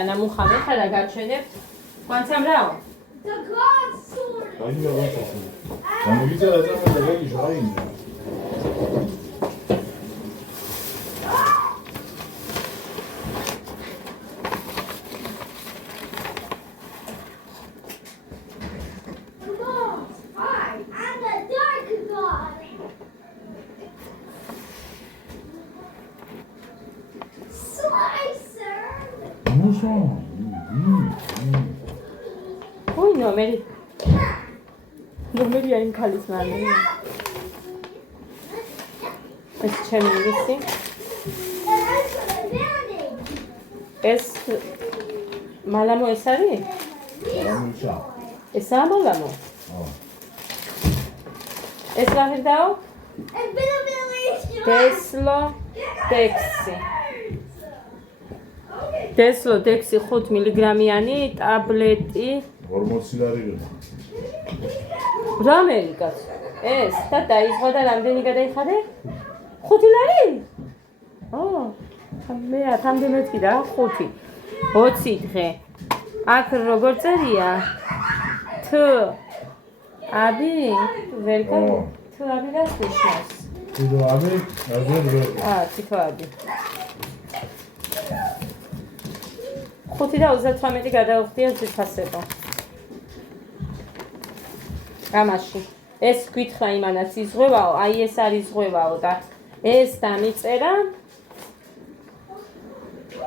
ანა მუხა მეხარა გაჩვენებთ. Quantam rao? The God sword. Aynı yalan satın. Yani güzel adam da böyle iş aynı. Ой, номери. Номери այն քալիս մարմին։ Այս չեմ վիսի։ Այս մալամո ես արի։ Էսա մալամո։ Այս վահիրդաո։ Տեսլո տեքսի։ Տեսլո տեքսի 5 միլիգրամიანი տաբլետի 40 ლარი გქონდა. რა მერიკაც? ეს და დაიწყო და რამდენი გადაიხადე? 5 ლარი? მე ამდენად კი და 5. 20 დღე. აქ როგორ წერია? T აბი ვერ გაიგე. T აბი რას ნიშნავს? თითო აბი, ვერ. თითო აბი. 5 და 38 გადავხდია ციფასება. გამაში. ეს გითხრა იმანაც იზღვევაო, აი ეს არის იზღვევაო და ეს დამიწერა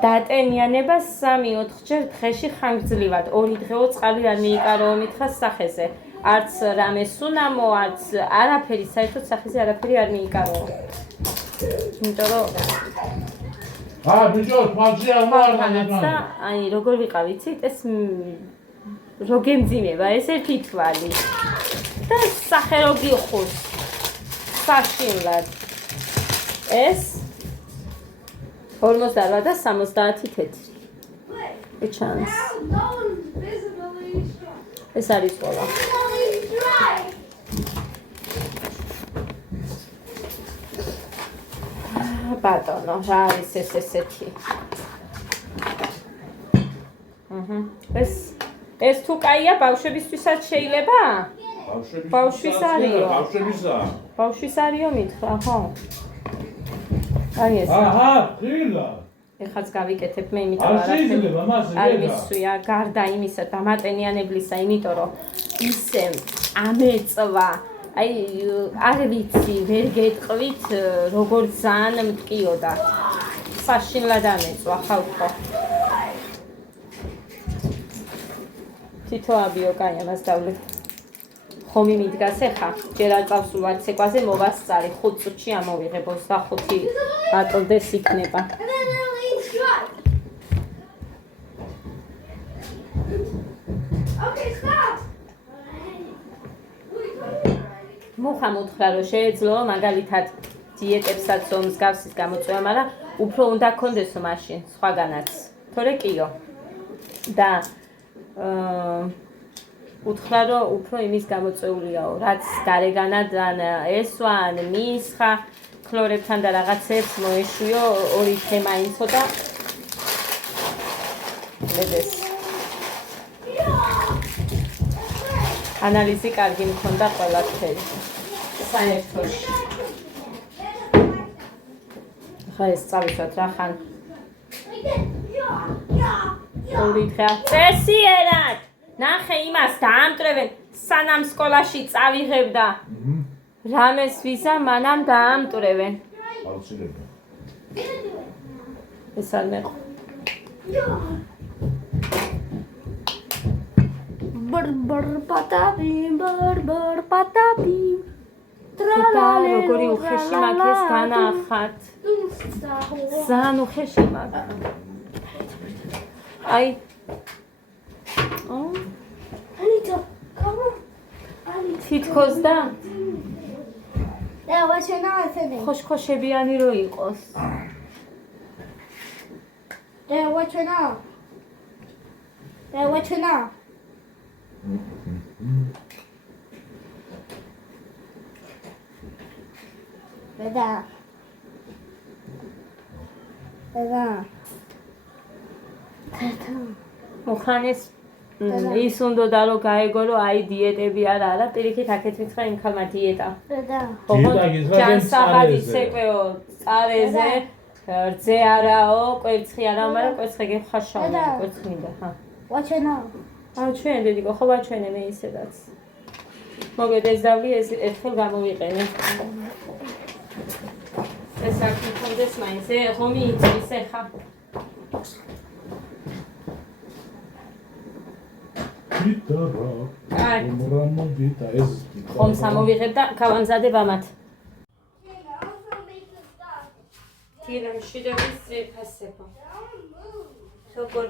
დატენიანება 3-4 ჯერ დღეში ხანგრძლივად. 2 დღეო წყალი არ მიიკაროო მითხრას სახეზე. არც რამე სუნამო, არც არაფერი, საერთოდ სახეზე არაფერი არ მიიკაროო. იმიტომ რომ ბიჭო, ფალში არ და აი როგორ ვიყავ იცით ეს რო გემძიმება ეს ერთი თვალი და სახე რო გიხოს საშინლად ეს 48 და 70 თეთრი ეჩანს ეს არის ყველა ბატონო რა არის ეს ესეთი ეს თუ კაია ბავშვებისთვისაც შეიძლება? ბავშვის არისო. ბავშვის არისო მითხრა, ხო? აი ეს. ხილა. ეხაც გავიკეთებ მე იმიტომ არ მისვია გარდა იმისა დამატენიანებლისა, იმიტომ რომ ისე ამეწვა. აი არ ვიცი, ვერ გეტყვით როგორ ძალიან მტკიოდა. საშინლად ამეწვა ხალხო. თითო აბიო კაი ამას დავლეთ. ხომი მიდგას ეხა, ჯერ არ წავს ვარცეკვაზე მოვასწარი, 5 წუთში ამოვიღებ 25 ატოლდეს იქნება. მუხა მოთხრა რომ შეეძლო მაგალითად დიეტებსაც მსგავსის გამოწვევა, მაგრამ უფრო უნდა გქონდესო მაშინ სხვაგანაც. თორე კიო. და უთხრა რომ უფრო იმის გამოწვეულიაო, რაც გარეგანად ესვა, მიისხა, ქლორებთან და რაღაცებს მოეშვიო, 2 თე მაინცო და მედეს. ანალიზი კარგი მქონდა ყველაფერი. საერთოში. ხა ეს წავისვათ რა ხან. 2 დღე წესიერად. ნახე იმას დაამტრევენ, სანამ სკოლაში წავიღებდა. რამეს ვიზა მანამ დაამტრევენ. აუცილებლად. ეს არ მეყო. ბარ პატაპი. ტრალალე როგორი უხეში მაგეს განახათ. ძალიან უხეში მაგ. აი Anita, come on. თითქოს და და ვაჩვენა ხოშქოშებიანი რო იყოს. და ვაჩვენა. და მუხანის ის უნდა რომ გაეგო რომ აი დიეტები არა პირიქით აქეთ მითხრა იმ ხალმა დიეტა ჯანსაღადის ეკვეო წარეზე რძე არაო კვერცხი არაო მაგრამ კვერცხი გეხაშაო კვერცხნიდა Watch it now. ჩვენ დედიკო ხო ვაჩვენე მე ისედაც მოგედეს დავლი ეს ერთხელ გამოვიყენე ეს აქ მქონდეს მაინც ხომი იწვის ეხა ხომ სამოვიღებ და გავამზადებ ამათ თირამში და ის წიფასება როგორ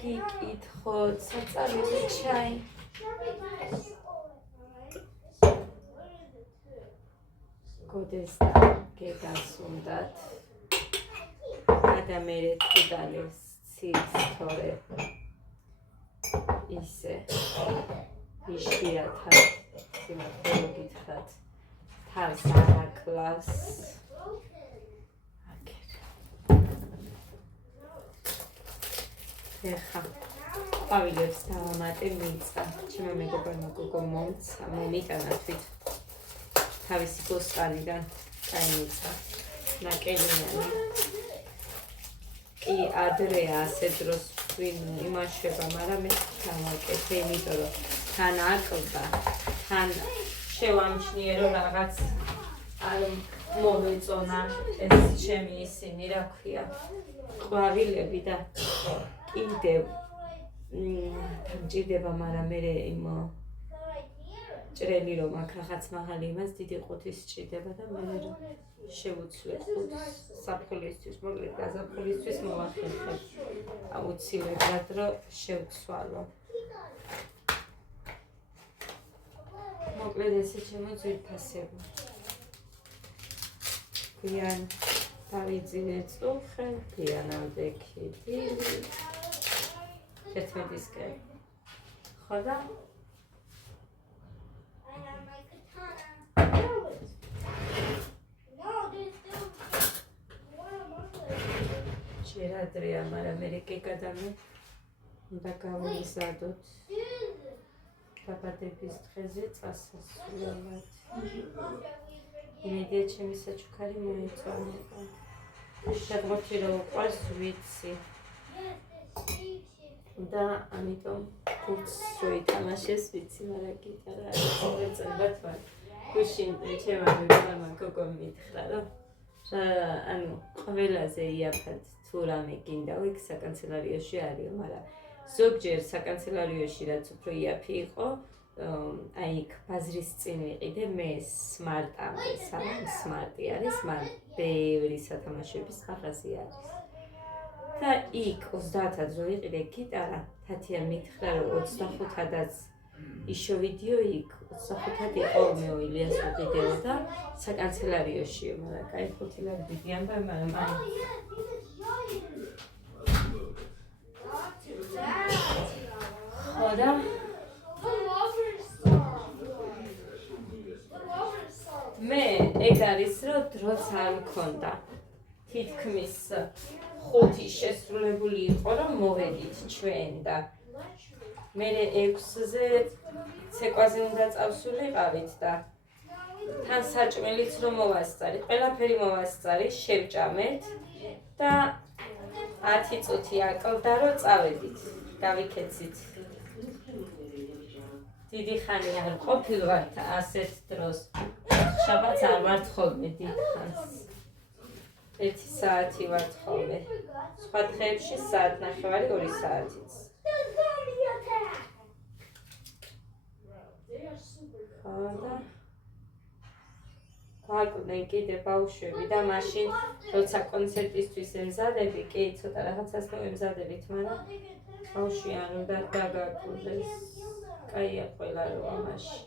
გიკითხოთ საწარმოო ჩაი გოდეს და გეგასუნდათ ადამერე თუდალეს ცის თორე ისე იშირათად სიმართლე გითხრათ თავს არაკლავს ეხა ყვავილებს დავამატე მიწა ჩემო მეგობარმა გოგო მომცა მომიტანა თვით თავისი ბოსტანიდან კაი მიწა ნაკელიანი კი ადრეა ასე დროს ვინ იმაშება მაგრამ მე დავაკეთე იმიტომ რომ თან აკლდა თან შევამჩნიე რომ რაღაც არ მომეწონა ეს ჩემი ისინი რა ქვია ყვავილები და კიდევ დამჭირდება მაგრამ მე იმ ჭრელი რომ აქ რაღაც მაღალი იმას დიდი ყუთის სჭირდება და მე შევუცვლებ საფხულისთვის მოკლედ გაზაფხულისთვის მოვახერხებ აუცილებლად რომ შევცვალო მოკლედ ესე ჩემო ძვირფასება გვიან დავიძინე წუხე გვიანამდე ქიდილი 11-ისკენ ხო და ჯერადრეა მაგრამ მე გეგადამე უნდა გავიზადოთ დაბადების დღეზე წასასვლელად იმედია ჩემი საჩუქარი მოეწონება შეგმოთი რომ უყვარს ვიცი და ამიტომ კურსს ვეთამაშეს ვიცი მაგრამ გიტარა ეწებათ ვარ გუშინ ჩემმა მეგობარმა გოგომ მითხრა რომ ანუ ყველაზე იაფად თუ რამე გინდა იქ საკანცელარიაში არისო მაგრამ ზოგჯერ საკანცელარიაში რაც უფრო იაფი იყო აი იქ ბაზრის წინ ვიყიდე მე სმარტამდე სმარტი არის მაგრამ ბევრი სათამაშოების ხახაზი არის და იქ 30-ად რო იყიდე გიტარა თათია მითხრა რომ 25-ადაც იშოვიდიო იქ 25-ად იყო მეო ილიას ვიყიდეო და საკანცელარიოშიო მაგრამ კაი ხუთილად დიდი ამბავი მაგრამ ხო და მე ეგ არის რომ დროც არ მქონდა თითქმის 5 შესრულებული იყო რომ მოვედით ჩვენ და მე 6-ზე ცეკვაზე უნდა წავსულიყავით და თან საჭმელიც რომ მოვასწარი ყველაფერი მოვასწარი შევჭამეთ და 10 წუთი აკლდა რომ წავედით გავიქეცით დიდი ხანი არ ყოფილვართ ასეთ დროს შაბათს არ ვართ ხოლმე დიდ ხანს 1 საათი ვართ ხოლმე სხვა დღეებში საათნახევარი 2 საათიც ხოდა გაგვიყვნენ კიდე ბავშვები და მაშინ როცა კონცერტისთვის ემზადები კი ცოტა რაღაცას მოემზადებით მაგრამ ბავშვი არ უნდა დაგაკვირდეს კაია ყველა რო ამაში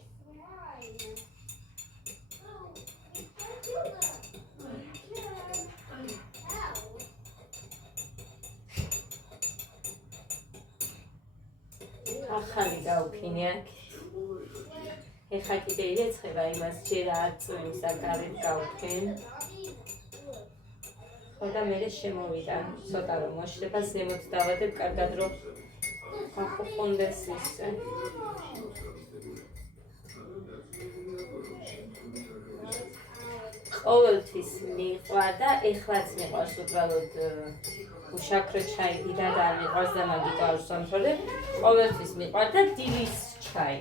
ახალი გავფინე აქეთ ეხა კიდე ირეცხება იმას ჯერ არ წვიმს და გარეთ გავფენ ხო და მე შემოვიდა ცოტა რომ მოშლება ზემოთ დავადებ კარგად რომ ახუხუნდეს ისე ყოველთვის მიყვარდა ეხლაც მიყვარს უბრალოდ უშაქრო ჩაი დიდად არ მიყვარს და მაგიტავს ამთორე ყოველთვის მიყვარდა დილის ჩაი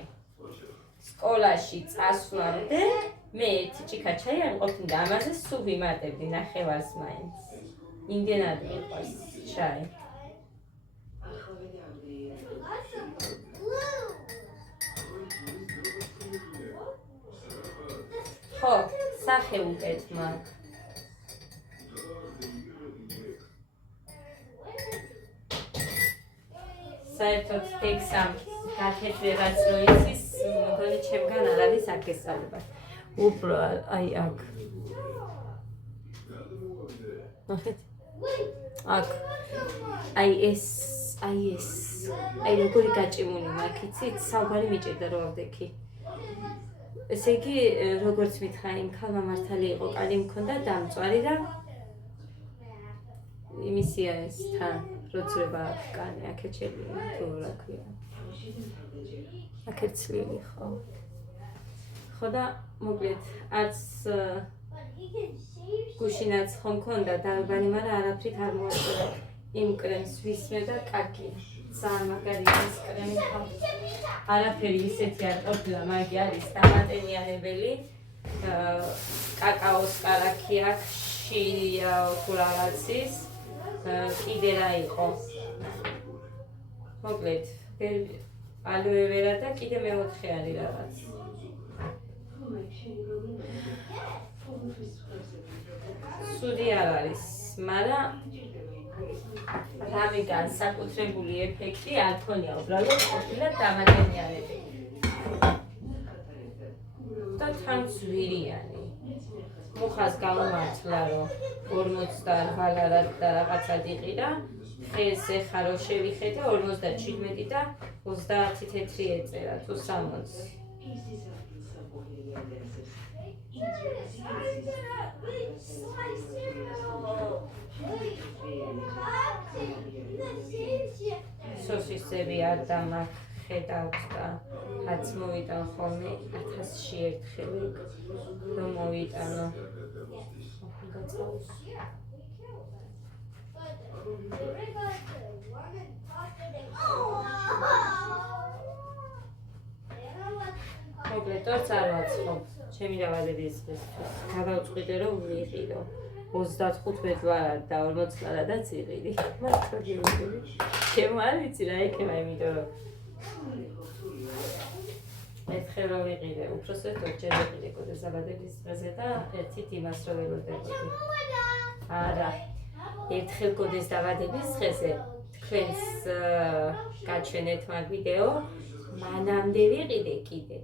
სკოლაში წასვლამდე მე ერთი ჭიქა ჩაი არ მყოფნიდა ამაზე სულ ვიმატებდი ნახევარს მაინც იმდენად მიყვარს ჩაი ხო სახე უკეთ მაგ საერთოდ ტექსამ გაკეთე რაც რო იცის მგონი ჩემგან არ არის აკესალება უბრალოდ აი აქ ნახეთ აქ აი ეს აი როგორი გაჭიმული მაქვს იცით საუბარი მიჭირდა რომ ავდექი ესე იგი როგორც მითხრა იმ ქალმა მართალი იყო კალი მქონდა დამწვარი და იმისია ეს თან როწრება კანი აკეჩელი თუ რა ქვია აკეცლილი ხო და მოკლედ არც გუშინაც ხო მქონდა დალბანი მაგრამ არაფრით არ მოაწყდა იმ კრემს ვისმე და კარგი ძალიან მაგარი ის კრემი ხო არაფერი ისეთი არ ყოფილა მაგი არის დამატენიანებელი კაკაოს კარაქი აქვს შია თუ რაღაცის კიდე რა იყო მოკლედ ალოე ვერა და კიდე მეოთხე არის რაღაც სუდი არ არის მაგრამ რამე განსაკუთრებული ეფექტი არ ქონია უბრალოდ ყოფილა დამატენიანებელი და თან ძვირიანი მუხას გამომართლა რომ 48 ლარად და რაღაცად იყიდა ეს ეხა რო შევიხედე 57 და 30 თეთრი ეწერა თუ 60 სოსისები არ დამახედავს და რაც მოვიტან ხოლმე 1000-ში ერთხელ რომ მოვიტანო მოკლედ ტორც არ ვაცხობ ჩემი დავალების გადავწყვიტე რომ ვიყიდო 35 ლარად და 40 ლარადაც იყიდი მართლა გიმიგული ჩემ არ ვიცი რა იქნება იმიტომ რომ ერთხელ რომ ვიყიდე უпросто ჯერ ვიყიდე კოდეს დაბადების დღეზე და ერთით იმას რომ ველოდებოდი არა ერთხელ კოდეს დაბადების დღეზე თქვენს გაჩვენეთ მაგ ვიდეო მანამდე ვიყიდე კიდე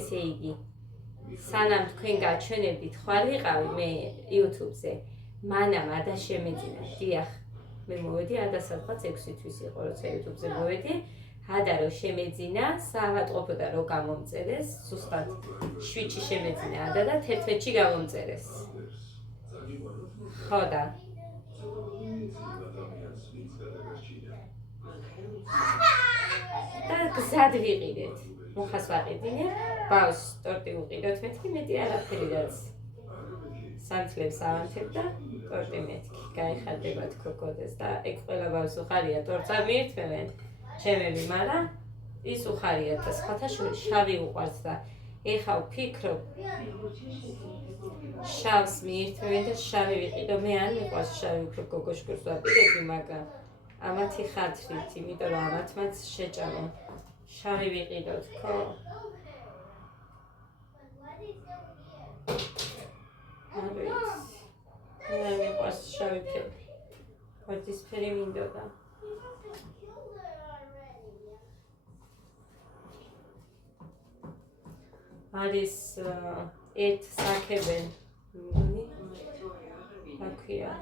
ესე იგი სანამ თქვენ გაჩვენებდით ხვალ ვიყავი მე YouTube-ზე მანამ ადა შემეძინა დიახ მე მოვედი ადა სადღაც 6 თვის იყო როცა YouTube-ზე მოვედი ადა რომ შემეძინა საავადმყოფოდა რომ გამომწერეს ზუსტად 7-ში შემეძინა ადა და 11-ში გამომწერეს ხო და და გზად ვიყიდეთ მუხას ვაყიდინე, ბავს ტორტი უყიდოთ მეთქი, მეტი არაფერი რაც სანთლებს ავანთებ და ტორტი მეთქი, გაიხარდებათ ქოქოდეს და ეგ ყველა ბავს უხარია, ტორტს არ მიირთმევენ ჩემები, მაგრამ ის უხარია და სხვათა შავი უყვარს და ეხა ვფიქრობ შავს მიირთმევენ და შავი ვიყიდო, მე არ მიყვარს შავი უფრო გოგოშკურს ვაპირებდი, მაგრამ ამათი ხათრით, იმიტომ რომ ამათმაც შეჭამო შავი ვიყიდოთ, ხო? მე მიყვარს შავი ფერი. ვარდისფერი მინდოდა. არის ერთ საქებენ აქვია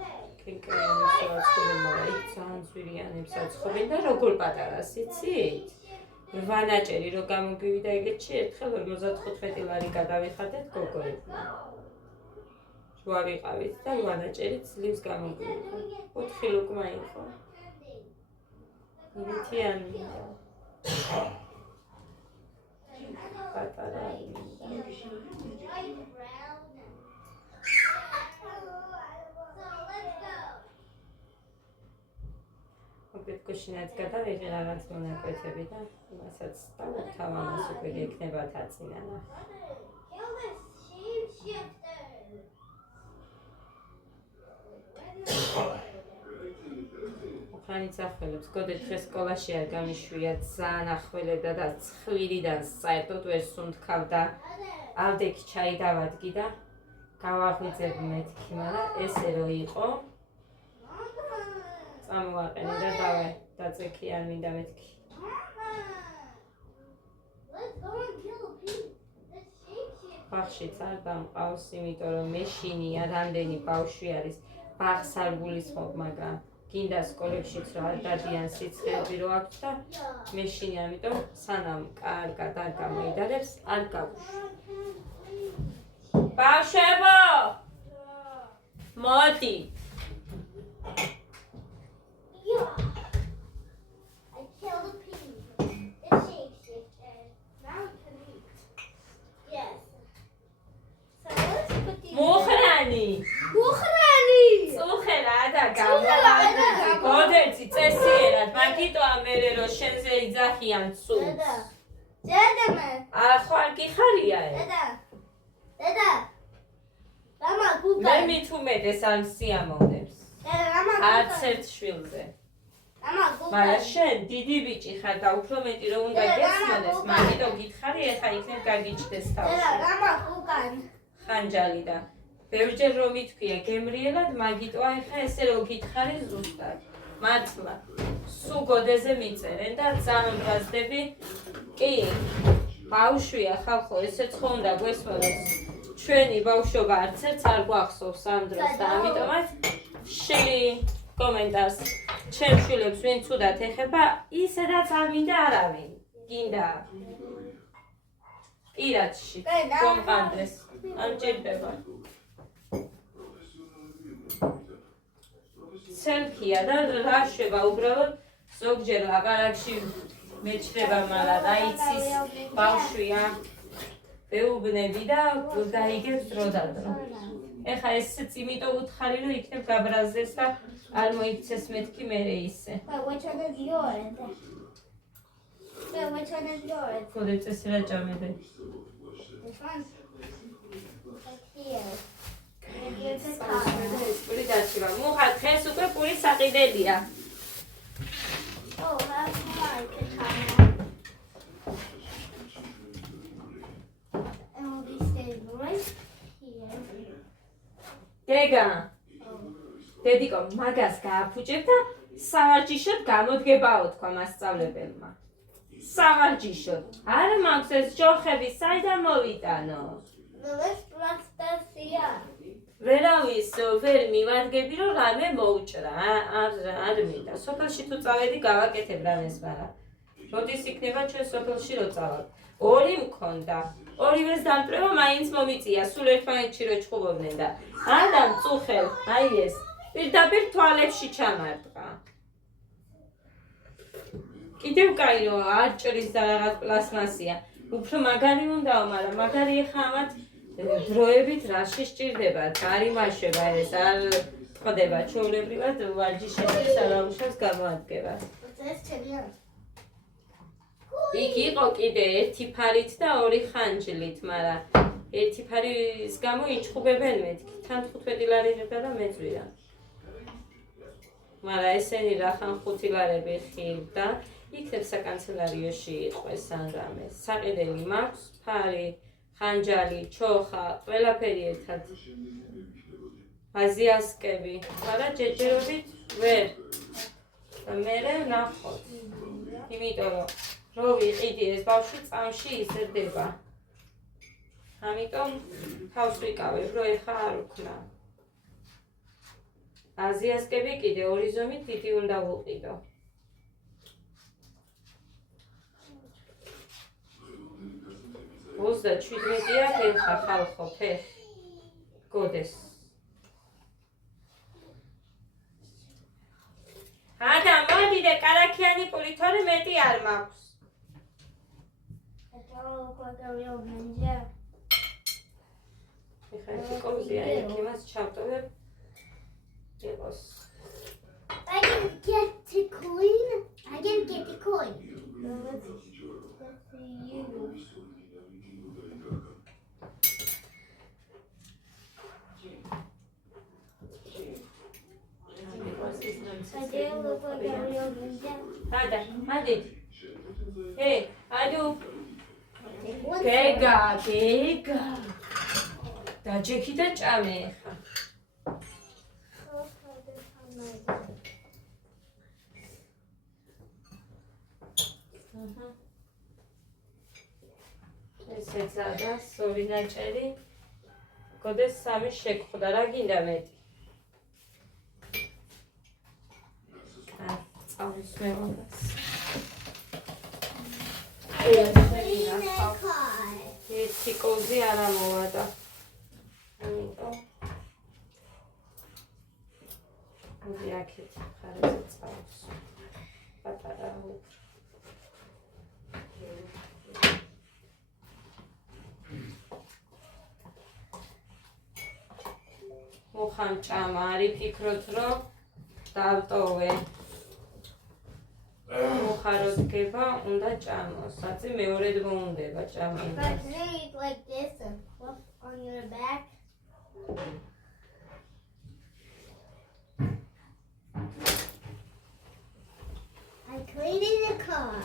კენკრიანის საცხობენ, მაგრამ იქ ძალიან ძვირიანებს აცხობენ და როგორ პატარას, იცით? 8 ნაჭერი რო გამოგივიდა ეგეთში, ერთხელ 55 ლარი გადავიხადეთ გოგოებმა. 8 ვიყავით და 8 ნაჭერით ძლივს გამოგვიყო. 4 ლუკმა იყო. ვითი არ მინდა. პატარა არ მინდა. მოკეთქოშინაც გადავიღე რაღაც მონაკვეთები და იმასაც დავუთავ ამას უკვე გექნება თაწინა. ხანიც ახველებს, გოდეთ დღეს სკოლაში არ გამიშვია, ძალიან ახველებდა და ცხვირიდან საერთოდ ვერ სუნთქავდა. ავდექი ჩაი დავადგი და გავაღვიძებ მეთქი, მაგრამ ესე რო იყო წამოვაყენე და დაწექი არ მინდა მეთქი. ბაღშიც არ დამყავს, იმიტომ რომ მეშინია, რამდენი ბავშვი არის, ბაღს არ გულისხმობ, მაგრამ გინდა სკოლებშიც რა დადიან სიცხეები რო აქვს და მეშინი, ამიტომ სანამ კარგად არ გამოიდარებს, არ გავუშვი. ბავშვებო! მოდი! მუხრანი! წუხერა და გამოვადი. გოდერთი წესიერად, მაგიტო ამერე რო შენზე იძახიან ცუს. დედამე. ხო არ გიხარია? დედა. რამა გუგა. მე მით უმეტეს არ სიამოვნებს. რამა გუგა. არც ერთ შვილზე. რამა გუგა. მაგრამ შენ დიდი ბიჭი ხარ და უფრო მეტი რომ უნდა გესმოდეს, მაგიტო გითხარი, ეხა იქნებ გაგიჩდეს თავში. დედა, რამა გუგა. ხანჯალი და ბევრჯერ რომ ითქვია გემრიელად, მაგიტო ეხა ესე რომ გითხარი ზუსტად. მართლა. სულ გოდეზე მიწერენ და წამობრაზდები. კი. ბავშვია ხალხო, ესეც ხო უნდა გვესმოდეს. ჩვენი ბავშვობა არც ერთს არ გვახსოვს ამ დროს და ამიტომაც შილი კომენტარს ჩემ შვილებს ვინ ცუდად ეხება, ისედაც არ მინდა არავინ. გინდა. პირადში მომყანდეს. არ ჭირდება. სელფია და რა შვება უბრალოდ ზოგჯერ ლაპარაკში მეჩდება, მაგრამ რაიცის ბავშვია ვეუბნები და გაიგებს დრო და დრო. ეხა ესეც იმიტომ უთხარი რომ იქნებ გაბრაზდეს და არ მოიქცეს მეთქი მერე ისე. Which one is yours? Which one is yours? ხოდე წესი რა ჭამედე. This one? Like here. Here's the car. პური დაჩივა. მუხა დღეს უკვე პური საყიდელია. Oh, that's hard to tie. And we'll be staying right here. გეგა. დედიკო მაგას გააფუჭებ და სავარჯიშოდ გამოდგებაო თქვა მასწავლებელმა. სავარჯიშოდ. არ მაქვს ეს ჯოხები საიდან მოვიტანო? Let's blast this here. ვერავის ვერ მივადგები რომ რამე მოუჭრა. არ მინდა. სოფელში თუ წავედი გავაკეთებ რამეს, მაგრამ როდის იქნება ჩვენ სოფელში რო წავალ? ორი მქონდა. ორივეს დამტრევა მაინც მომიწია. სულ ერთმანეთში რო ჩხუბობდნენ და ანდა მწუხელ, აი ეს პირდაპირ თვალებში ჩამარტყა. კიდევ კაი რო არ ჭრის და რაღაც პლასმასია. უფრო მაგარი უნდაო, მაგრამ მაგარი ეხა ამათ დროებით რაში სჭირდებათ, არ იმაშება ეს, არ ხდება ჩვეულებრივად ვარჯიშების არავუშავს გამოადგება. იქ იყო კიდე ერთი ფარით და ორი ხანჯლით, მაგრამ ერთი ფარის გამო იჩხუბებენ მეთქი, თან 15 ლარი ღირდა და მეძვირა. მაგრამ ესენი რახან 5 ლარები ხილდა, იქნებ საკანცელარიოში იყოს ან რამე. საყიდელი მაქვს, ფარი, ხანჯალი, ჩოხა, ყველაფერი ერთად. აზიასკები, მაგრამ ჯეჯერობით ვერ. და მერე ვნახოთ. იმიტომ რომ რო ვიყიდი ეს ბავშვი წამში იზრდება. ამიტომ თავს ვიკავებ, რომ ეხა არ ვქნა. აზიასკები კიდე ორი ზომით დიდი უნდა ვუყიდო. ოცდა 17 ეხა ხალხო ფეხი გოდეს. ვითარი მეტი არ მაქვს. It don't look like a real ninja. ეხლა ეს კოზია იქ იმას ჩავტოვებ. იყოს. I can get the coin. I can get the coin. So let's see you. I do look like a real ninja. Ada, Adi. Hey, Adu. What's გეგა, გეგა. დაჯექი და ჭამე ეხლა. ესეც ადას ორი ნაჭერი. გოდეს სამი შეგხვდა, რა გინდა მეტი? წავის მეუბნას. ერთი კოზი არ ამოვადა. ამიტომ მოდი აქეთ ხარეზე წავის. პატარა უფრო. მოხან ჭამა, არ იფიქროთ, რომ დავტოვე. მოხაროთ გება, უნდა ჭამოს. საწი მეორედ მოუნდება ჭამა. But then you like this and flip on your back. I cleaned the car.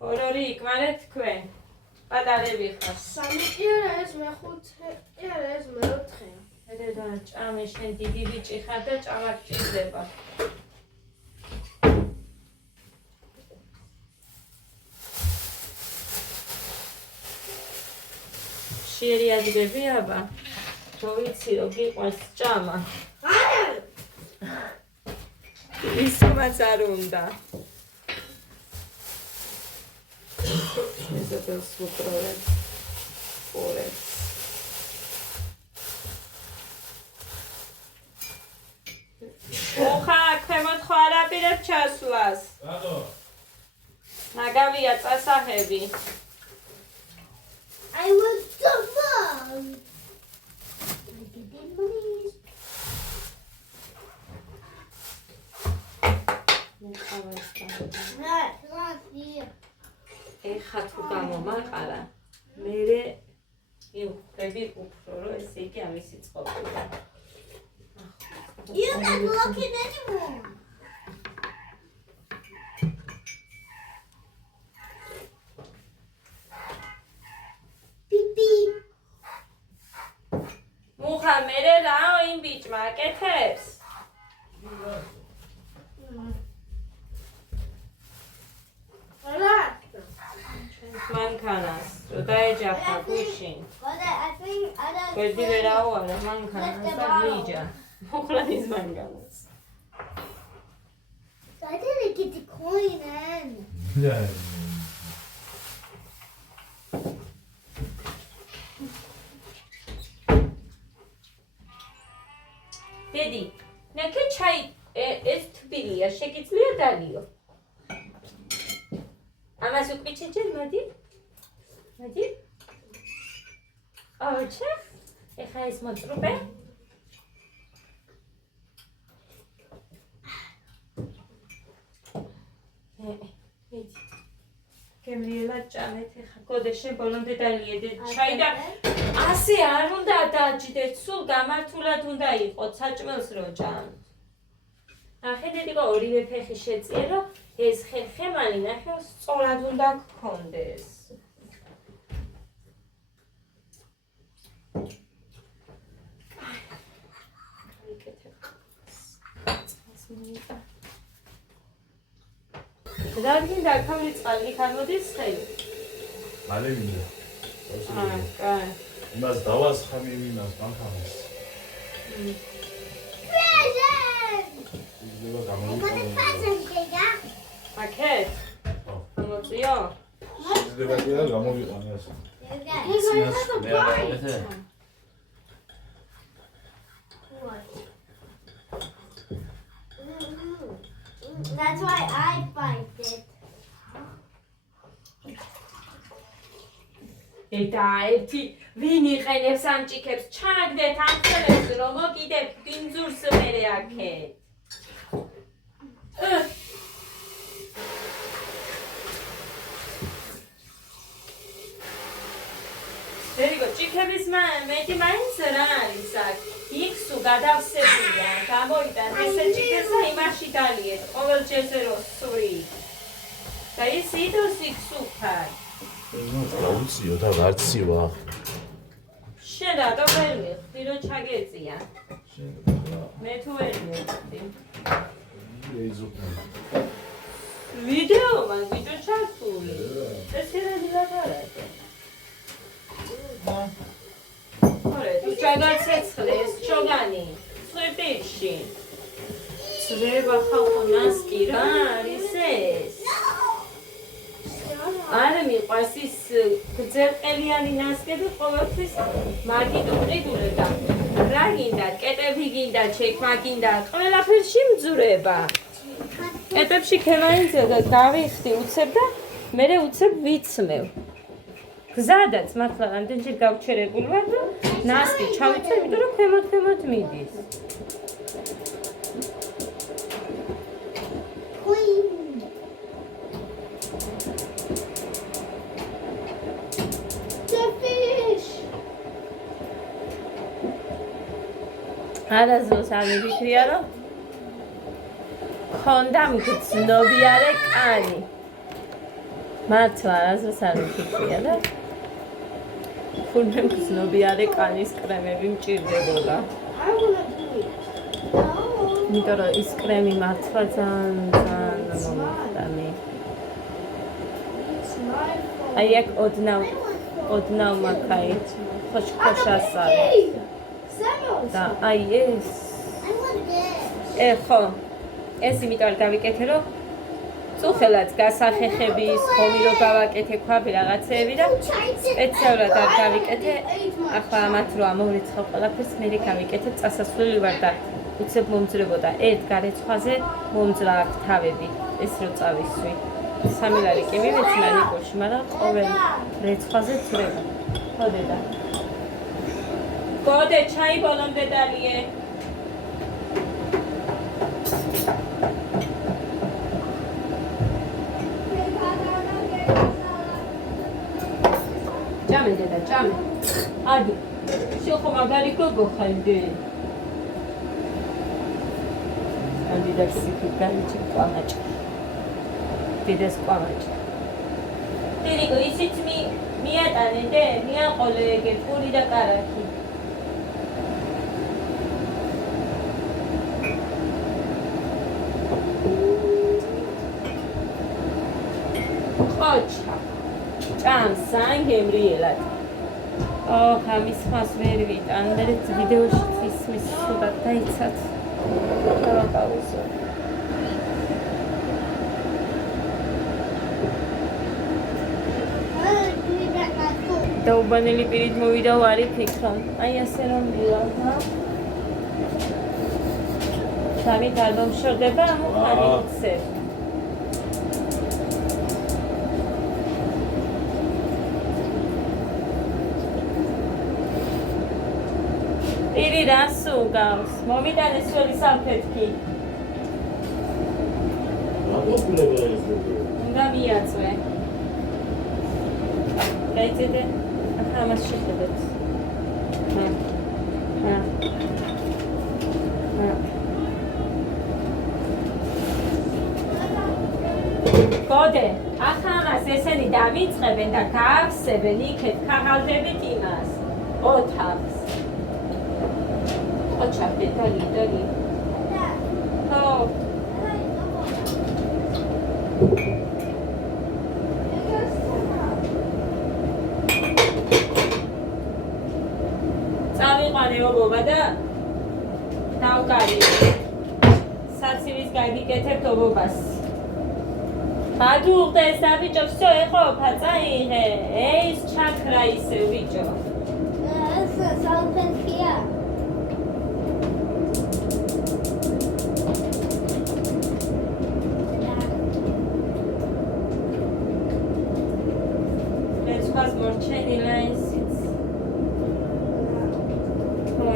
ორ-ორი იკმარეთ თქვენ. პატარები ხარ. სამი არა ეს მეხუთე, არა ეს მეოთხე. და ჭამე შენ დიდი ბიჭი ხარ და ჭამა გჭირდება. შეერიადები აბა. რო ვიცი რომ გიყვარს ჭამა. ისმაც არ უნდა. ესეც უბრალოდ ორეს. ოხა, ქვემოთ ხო არ აპირებ ჩასვლას. რატო? ნაგავია წასახები. I was so fun. ეხა თუ გამომაყარა, მერე იმხები უფრო, რომ ესე იგი ამისი წყობია. You're not looking anymore. Beep beep. მუხა მერე რაო იმ ბიჭმა აკეთებს? მანქანას რო დაეჯახა გუშინ. But I think I don't. გვერდი ვერაო არა მანქანას და გლიჯა. მოხლა ის მანქანას. So I didn't get the coin then. Yeah. დედი, ნაკე ჩაი ეს თბილია, შეგიძლია დალიო. ამას უკმიჩენჯერ, მოდი. მოდი. ოჩა. ეხა ეს მოწრუბე. მიდი. გემრიელა ჭამეთ ეხა. გოდეშე ბოლომდე დალიედე ჩაი და ასე არ უნდა დაჯდეთ, სულ გამართულად უნდა იყოს საჭმელს რო ჭამთ. ნახე დედიკო ორივე ფეხი შეწიე, რომ ეს ხერხემალი ნახე სწორად უნდა გქონდეს. რა გინდა ქავრი წყალი იქ არ მოდის ხელი? მალე მინდა. კაი. იმას დავასხამი იმას მანქანას. Present. იზრდება I got a გამოვიყენე. present, Giga. აკეთ? მოწიო? იზრდება კი და გამოვიყენე ასე. Giga. მე არ გავეთე. What? That's why I find it. Eta ერთი ვინ იყენებს ამ ჭიქებს? ჩაგდეთ ამ ხელებს რომ მოკიდებთ ბინძურს მერე აქეთ. Very good. ჭიქების მეტი მაინც რა არის აქ? იქ სულ გადავსებულია. გამოიტან ესე ჭიქეს და იმაში დალიეთ. ყოველ ჯერზე რო სვრი. და ის იდოს იქ სუფარ. გაუციო და ვარცივა. შენ რატო ვერ მიხდი რომ ჩაგეწია? მე თუ ვერ მიხდი. ვიდეო მაგ ვიდეო ჩართული. ეს რადგან არა? ორე, თუ ჩაგაცეცხლეს ჩოგანი. სვიპიში. ზრება ხალხო ნასკი რა არის ეს? არა მიყვარს ის გრძელყელიანი ნასკები ყოველთვის მაგიდო ყიდულება. რა გინდა? კეტები გინდა, ჩექმა გინდა, ყველაფერში მძურება. კეტებში ქემაინზე გავიხდი უცებ და მერე უცებ ვიცმევ. გზადაც მართლა რამდენჯერ გავჩერებული ვარ და ნასკი ჩავიწევ, იმიტომ რომ ქვემოთ მიდის. არასდროს არ მივიქრია რომ ქონდა მგრძნობიარე კანი. მართლა არასდროს არ მივიქრია და თურმე მგრძნობიარე კანის კრემები მჭირდებოდა. იმიტომ რომ ის კრემი მართლა ძალიან მომხდარი. აი აქ ოდნავ მაქაი ხოშქოშას არის. და აი ეს ხო ეს იმიტომ არ გავიკეთე რომ წუხელად გასახეხების ხომი რო გავაკეთე ქვაბი რაღაცეები და სპეციალურად არ გავიკეთე ახლა ამათ რო ამოვრიცხავ ყველაფერს მე გავიკეთე წასასვლელი ვარ და უცებ მომძრებოდა ერთ გარეცხვაზე მომძრა აქ თავები ეს რო წავისვი 3 ლარი კი მივეცნა ნიკოში მაგრამ ყოველ რეცხვაზე ძრება ხო დედა გოდე ჩაი ბოლომდე დალიე ჯამე დედა ჯამე ადი შეხო მაგარი გოგო ხალდე ადი და სიკი განჭი ყამაჭი დედეს ყამაჭი დედიკო ისიც მიატანე დე მიაყოლე ეგ პური და კარაქი ოჩა ჭამს ანგემრიელად ხამის ხას ვერ ვიტან მე ვიდეოში ისმის სულად დაიცათ დავაკავისო დაუბანელი პირით მოვიდა ვარი ფიქრობ აი ასე რომ ვილა სამი გადამშორდება ამოხარი იცე პირი რას უგავს მომიტანე სველი სამფეთქი უნდა მიაწვე გაიცედე ახლა ამას შეხედეთ გოდე ახლა ამას ესენი დავიწყებენ და გაავსებენ იქეთ ქაღალდებით იმას ოთახს ოჩაფე დალი ხო წავიყვანე ობობა და დავკარი საცივის გაგიკეთებთ ობობას გადუღდეს და ბიჭო всё ეყოფა წაიღე ეს ჩაქრა ისე ბიჭო ეს სალფენქია ჩენი ლაისიც.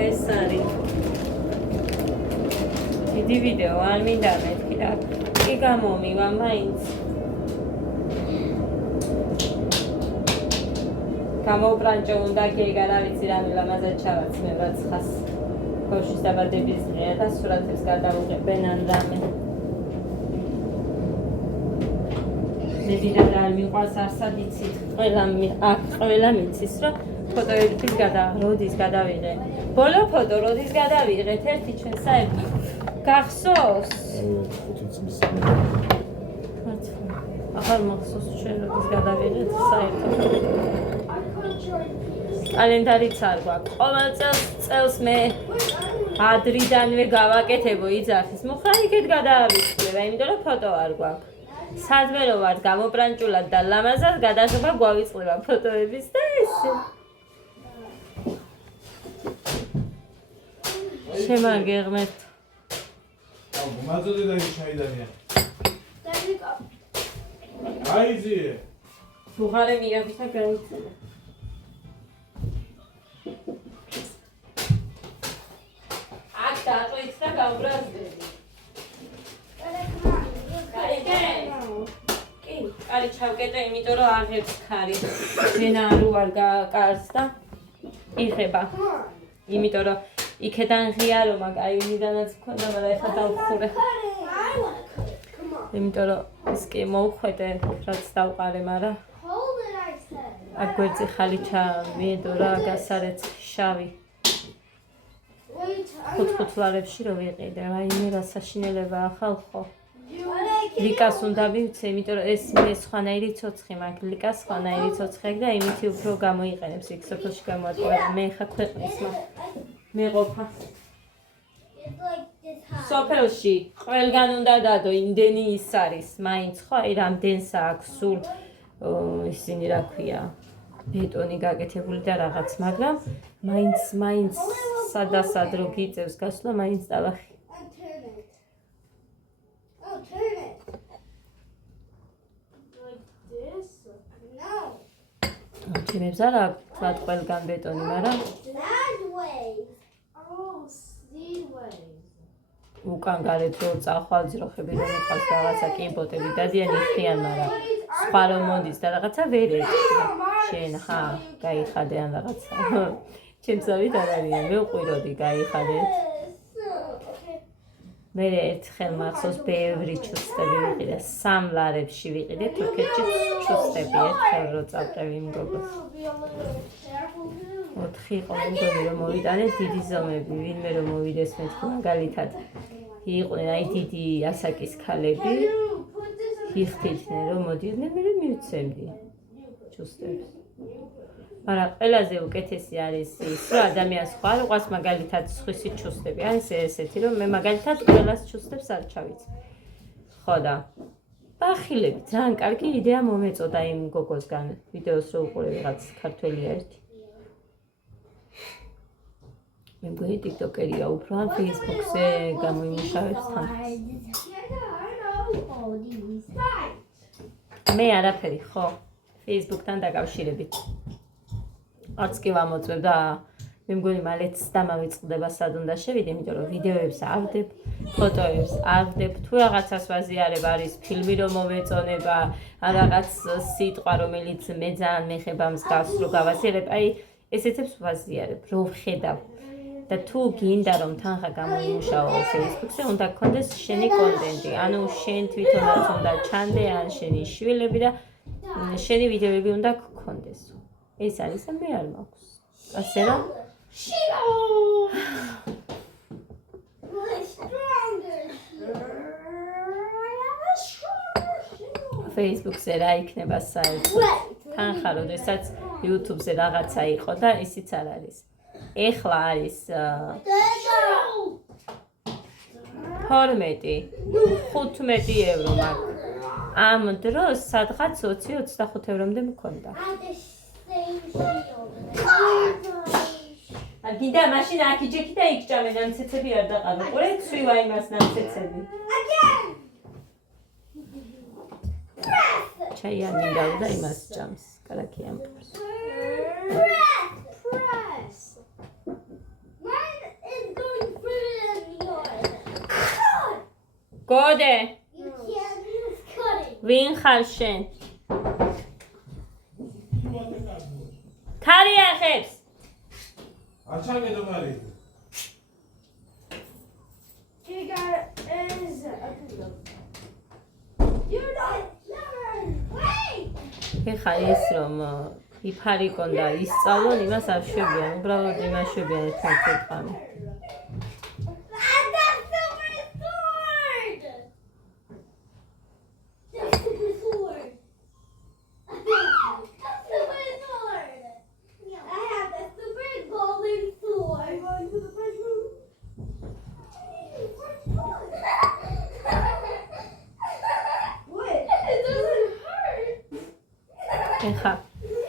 ეს არის. დიდი ვიდეო არ მინდა მეთქი რა. კი გამომივა მაინც. გამოვბრანჭო უნდა გეგარ არ ვიცი რა მილამაზად ჩავაცმე რაცხას. ქოშის დაბადების დღეა და სურათებს გადავუღებენ ან რამე. მე ვიდრე არ მიყვარს არსად იცით, ყველა მიცის რომ ფოტოების როდის გადავიღე. ბოლო ფოტო როდის გადავიღეთ ერთი ჩვენ საერთოდ გახსოვს? ახალ მახსოვს ჩვენ როდის გადავიღეთ საერთოდ. კალენდარიც არ გვაქვს. ყოველ წელს მე ადრიდანვე გავაკეთებო იძახის. მუხრა იქეთ გადაავიწყდება, იმიტომ რომ ფოტო არ გვაქვს. სადმე რომ ვარ გამობრანჭულად და ლამაზად გადაღება გვავიწყდება ფოტოების და ესე. შემაგეგმეთ. მოგმაძოდე და ჩაიდანია. დაიკა. აიძიე. ბუღარე მიაგითა გაიცემა. აქ დაწყეთ და გავბრაზდები. კი, კარი ჩავკეტე, იმიტომ რომ აღებს ხარი. ძენა არ უარ კარს და იღება. იმიტომ რომ იქიდან ღიარომა, აი ვინიდანაც მქონდა, მაგრამ ეხლა დავხურე. იმიტომ რომ ის კი მოვხვედე, რაც დავყარე, მაგრამ აქ გვერდზე ხალიჩა მიედო რა გასარეც შავი. ხუთხუთლარებში რო ვიყიდე, რაიმე რა საშინელება ახალ ხო. ლიკას უნდა მივცე, იმიტომ რომ ეს მე სხვანაირი ცოცხი მაქვს, ლიკას სხვანაირი ცოცხი აქვს და იმითი უფრო გამოიყენებს იქ სოფელში გამოატყუება. მე ხა ქვეყნის მეყოფა. სოფელში ყველგან უნდა დადო, იმდენი ის არის, მაინც ხო, აი რამდენსა აქვს სულ ისინი რა ქვია, ბეტონი გაკეთებული და რაღაც, მაგრამ მაინც სადასად რო გიწევს გასვლა, მაინც დავახი. ჩემებს არ აქვს თქვა ყველგან ბეტონი, მაგრამ უკან გარეთ რო წახვალ ძროხები რომ იყავს რაღაცა კიბოტები დადიან იხდიან, მაგრამ სხვა რომ მოდის და რაღაცა ვერ ეხება. შენ ხა გაიხადე ან რაღაცა. ჩემს ავით არ არიან, მე უყვიროდი გაიხადეთ. მე ერთხელ მახსოვს ბევრი ჩუსტები ვიყიდე, 3 ლარებში ვიყიდე თურქეთში ჩუსტები ერთხელ რო წავყევი იმ გოგოს. 4 იყო მგონი რომ მოვიტანეთ დიდი ზომები, ვინმე რომ მოვიდეს მეთქი მაგალითად იყვნენ აი დიდი ასაკის ქალები, იხდიდნენ რომ მოდიდნენ, მე მივცემდი ჩუსტებს. მაგრამ ყველაზე უკეთესი არის ის, რომ ადამიანს ხო არ უყვარს მაგალითად სხვისი ჩუსტები. არის ესეთი, რომ მე მაგალითად ყველას ჩუსტებს არ ჩავიცე. ხო და ბახილები, ძალიან კარგი იდეა მომეწოდა იმ გოგოსგან, ვიდეოს რო უყურე ვიღაც ქართველია ერთი. მე მგონი ტიკტოკერია უფრო ან ფეისბუქზე გამოიმუშავებს თან. მე არაფერი ხო, ფეისბუქთან დაკავშირებით. არც კი ვამოწმებ და მე მგონი მალეც დამავიწყდება სად უნდა შევიდე, იმიტომ რომ ვიდეოებს ავდებ, ფოტოებს ავდებ, თუ რაღაცას ვაზიარებ, არის ფილმი რომ მოვეწონება, ან რაღაც სიტყვა რომელიც მე ძალიან მეხება მსგავს რო გავაზიარებ, აი ესეთებს ვაზიარებ, რო ვხედავ. და თუ გინდა რომ თანხა გამოიმუშაო ფეისბუქზე, უნდა გქონდეს შენი კონტენტი, ანუ შენ თვითონაც უნდა ჩანდე, ან შენი შვილები და შენი ვიდეოები უნდა გქონდეს. ეს არის და მე არ მაქვს. ასე რომ ფეისბუქზე რა იქნება საერთოდ თანხა, როდესაც YouTube-ზე რაღაცა იყო და ისიც არ არის. ეხლა არის 15 евро მაქვს. ამ დროს სადღაც 20-25 ევრომდე მქონდა. არ გინდა მაშინ აქ იჯექი და იქ ჭამე, ნამცეცები არ დაყავე. ყურე, ცვივა იმას ნამცეცები. ჩაი არ მინდა და იმას ჭამს. კარგი ამბობს. Press. Mine is going further than yours. Cut. გოდე, You can't use cutting. ვინ ხარ შენ? ქარი ახებს. აჩაგე დომარი. You got is You're not. Wait. ეხა ეს რომ იფარიკონ და ისწავლონ, იმას არ შვებიან, უბრალოდ იმას შვებიან ერთმანეთთან. I got super sword. The super sword. Super sword. I have the super golden sword. Going to the bedroom. What? It doesn't hurt. ეხა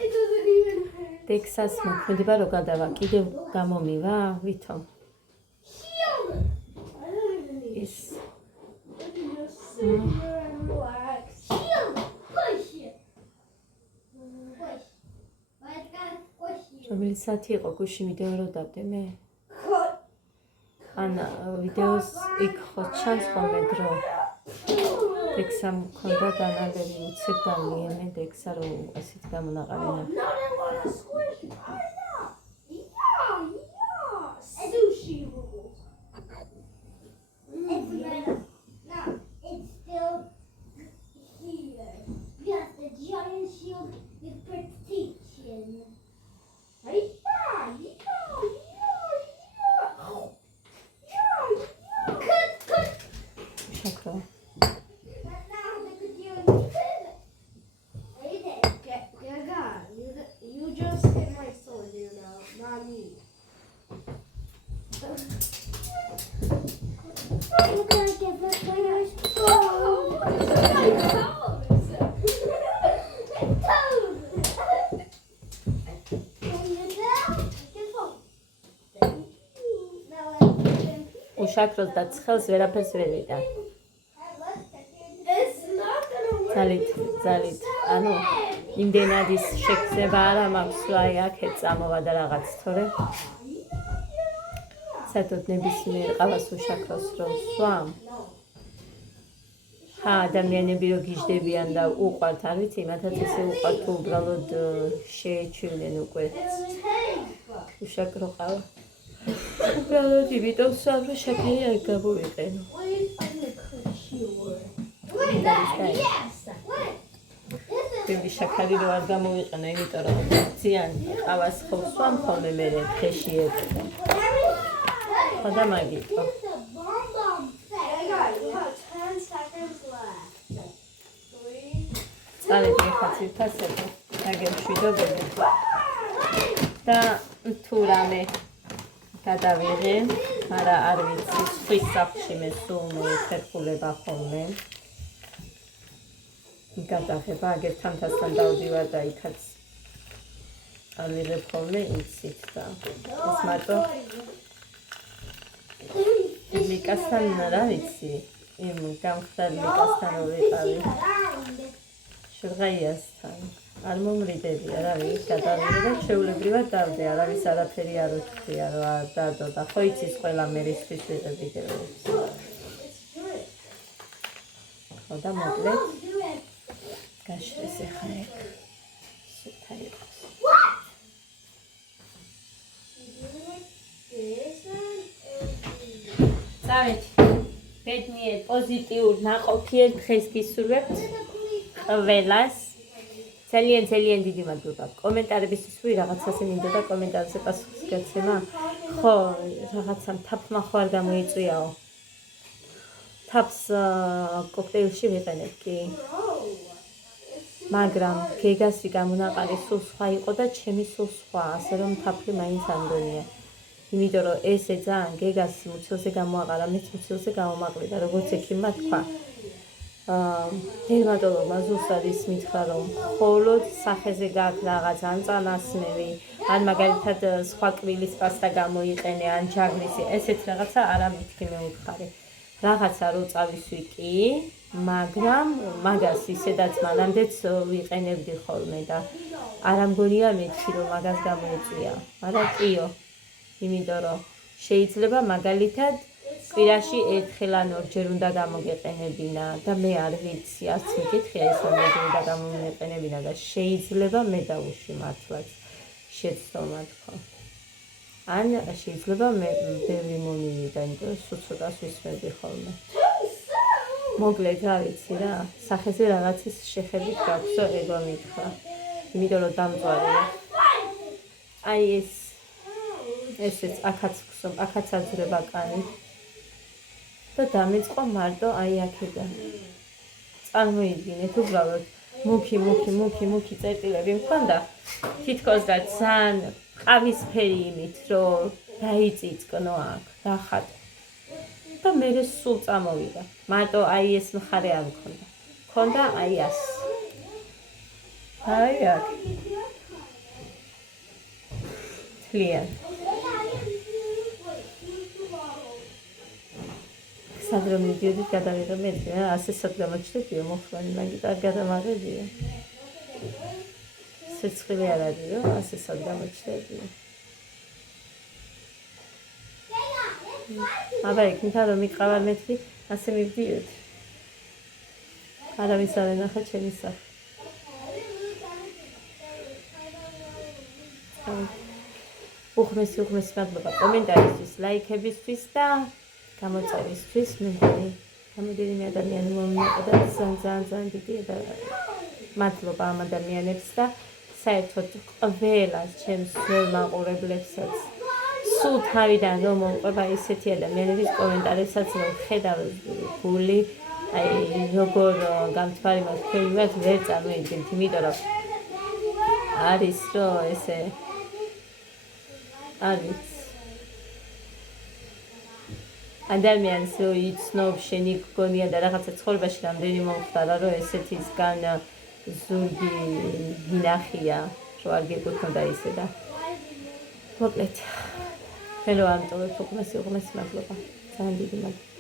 It doesn't even hurt. ტექსას მოქმედება რო გადავა, კიდევ გამომივა, ვითომ Shield. I don't even need ის You can just sit here and relax. Shield. Push. Push. I gotta push you. რომელი საათი იყო გუში ვიდეო რო დავდე მე? Cut. ან ვიდეოს იქ ხო ჩანს ხოლმე დრო. ტექსამ მქონდა დანალები უცებ და მიემე ტექსა რომ ასეთ გამონაყარენა. Now they want to squish. Yeah. I Sushi rules. It's better. No, it's still here. Yes, the giant shield is protection. Cut, cut. შაქრო. But now the good giant You just hit my sword, you know, not me. Look at the players. უშაქროს და ცხელს ვერაფერს ვერ ვიტან. It's not gonna work. ძალით, ანუ იმდენად ის შეგრძნება არა მაქვს, რომ აი აქეთ წამოვა და რაღაც თორე. საერთოდ ნებისმიერ ყავას უშაქროს რომ სვამ. ადამიანები რო გიждდებიან და უყვართ, არ ვიცი, მათაც ესე უყვართ თუ უბრალოდ შეეჩვენენ უკვე უშაქრო ყავა. უბრალოდ იმიტომ სვამ რომ შაქარი არ გამოვიყენო. ბევრი შაქარი რო არ გამოვიყენო, იმიტომ რომ ძიან ყავას ხო სვამ ხოლმე მე დღეში ერთხელ. ხო და მაგიტო. წარეთ ეხლა ცირფასები, აგემშვიდობები და თუ რამე გადავიღე, მაგრამ არ ვიცი, სხვის სახლში მე სულ მოიხერხულება ხოლმე. გადაღება, აგერ თამთასთან დავდივარ და იქაც ავიღებ ხოლმე იცით და ეს მარტო ლიკასთან რა ვიცი, იმ გამხდარი ლიკასთან რო ვიყავი. შურღაიასთან არ მომრიდებია რა ვიცი გადავიღე და ჩვეულებრივად დავდე არავის არაფერი არ უთქვია რომ არ დადო და ხო იცის ყველა მერისთვის ვიღებ ვიდეოებს ხო და მოკლედ გაშრეს ახლა ეგ სუფთა იყოს წავით ბედნიერ პოზიტიურ ნაყოფიერ დღეს გისურვებთ ყველას ძალიან დიდი მადლობა კომენტარებისთვის ვი რაღაცაზე მინდოდა კომენტარებზე პასუხს გაცემა ხო რაღაცამ თაფმა ხო არ გამოიწვიაო თაფს კოქტეილში ვიყენებ კი მაგრამ გეგასი გამონაყარი სულ სხვა იყო და ჩემი სულ სხვა ასე რომ თაფლი მაინც არ მგონია იმიტომ რომ ესე ძალიან გეგას მუცელზე გამოაყარა მეც მუცელზე გამომაყრი და როგორც ექიმმა თქვა დერმატოლოგმა ზუსტად ის მითხრა რომ მხოლოდ სახეზე გაქვს რაღაც ან წანასმევი ან მაგალითად სხვა კბილის პასტა გამოიყენე ან ჯაგრისი ესეთ რაღაცა არ ამითქი მე უთხარი რაღაცა რო წავისვი კი მაგრამ მაგას ისედაც მანამდეც ვიყენებდი ხოლმე და არ ამგონია მეთქი რომ მაგას გამოიწვია, მაგრამ კიო, იმიტომ რომ შეიძლება მაგალითად კვირაში ერთხელ ან ორჯერ უნდა გამოგეყენებინა და მე არ ვიცი, არც მიკითხია ის რომ უნდა გამომეყენებინა და შეიძლება მე დავუშვი მართლაც შეცდომა თქო. ან შეიძლება მე ბევრი მომივიდა, იმიტომ რომ სულ ცოტას ვისმენდი ხოლმე. მოკლედ რა ვიცი რა, სახეზე რაღაცის შეხებით გაქვსო ეგო მითხრა. იმიტომ რომ დამწვარეა. აი ესეც აქაც გვსო, აქაც აძრება კანი. და დამეწყო მარტო აი აქედან. წარმოიდგინეთ უბრალოდ მუქი წერტილები მქონდა. თითქოს და ძალიან ყავისფერი იმით, რომ დაიწიწკნო აქ, დახატო. და მე სულ წამოვიდა. მარტო აი ეს მხარე არ მქონდა. მქონდა აი ას. აი აქ. თლიან. სადრომ მიდიოდით გადავიღე მეტი რა, ასესაც გამოჩნდებიო მოხრანი, მაგით არ გადამაღებიო. სიცხილე არ არისო, ასესაც გამოჩნდებიო. აბა იქნით რომ მიყავა მეტი, ასე მივდიოდი. არავის არ ენახა ჩემი სახე. უღმესი მადლობა კომენტარისთვის, ლაიქებისთვის და გამოწერისთვის. მემდენი ადამიანი მომიყვება და ძალიან დიდი მადლობა ამ ადამიანებს და საერთოდ ყველა ჩემს მაყურებლებსაც სულ თავიდან რომ მომყვება ისეთი ადამიანების კომენტარებსაც რომ ხედავ გული აი როგორ გამთვარი მაქვს თქვენ იმას ვერ წარმოიდგენთ, იმიტომ რომ არის რომ ესე არის ადამიანს რო იცნობ შენი გონია და რაღაცა ცხოვრებაში რამდენი მომხდარა რომ ესეთისგან ზურგი გინახია რომ არ გეკუთვნოდა ისე და მოკლედ თქვენ რო ამტოვებთ უღმესი მადლობა ძალიან დიდი მადლობა.